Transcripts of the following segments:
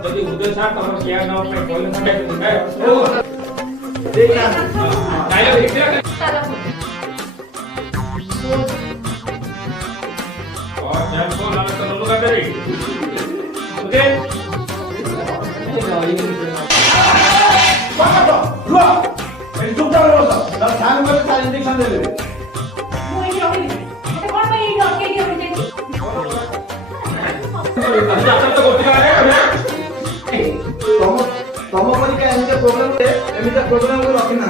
jadi udah saat kalau siang mau main bola sampai ayo kita oh jangan kau lalu terlalu kan dari oke apa tuh lu ini juga lu dah jangan main cari injection dulu mau ini apa ini kita kau main ini oke dia menjadi jangan tuh kau tinggal तम परिका एमिता programme को रखना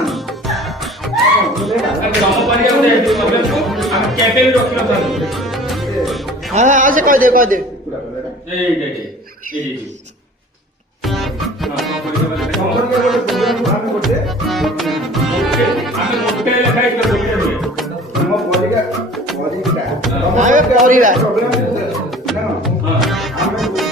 तम परिका उठे programme को हम cafe में रखना चाहिए हां आज कह दे ए तम परिका वाले प्रोग्राम को हम करते हमें मोटे लिखाई कर बोलते तम परिका हमें परिवार प्रोग्राम ना हां हमें मोटे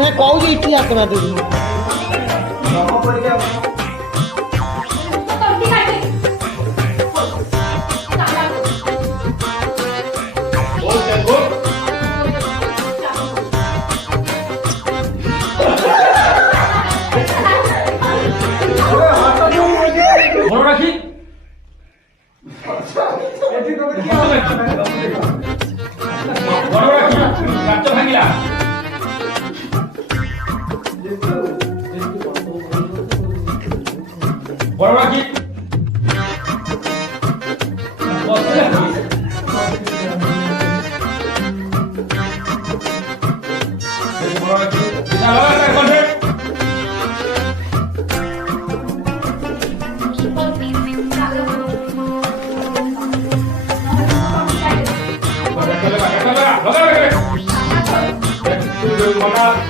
नहीं कौन इतनी आत्मा दे Mana